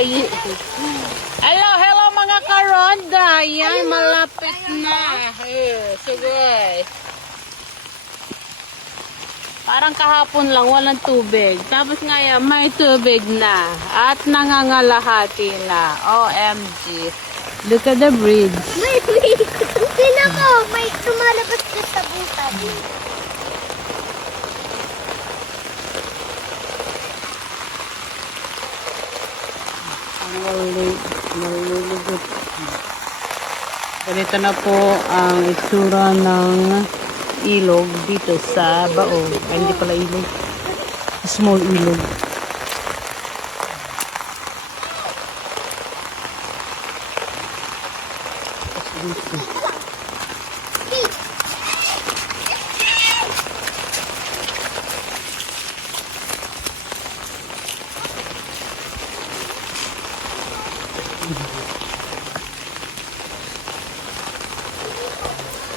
bayi. Hello, hello mga karonda. Yan, malapit na. Sige. Parang kahapon lang, walang tubig. Tapos ngayon, may tubig na. At nangangalahati na. OMG. Look at the bridge. Tingnan ko, may tumalabas na sa butan. Malulugot. Ganito na po ang itsura ng ilog dito sa Bao. Ay, hindi pala ilog. Small ilog.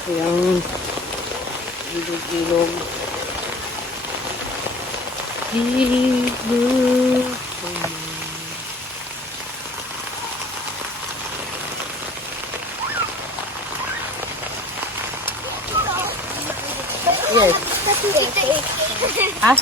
Yung ilog-ilog. Ilog. Yes. Ha?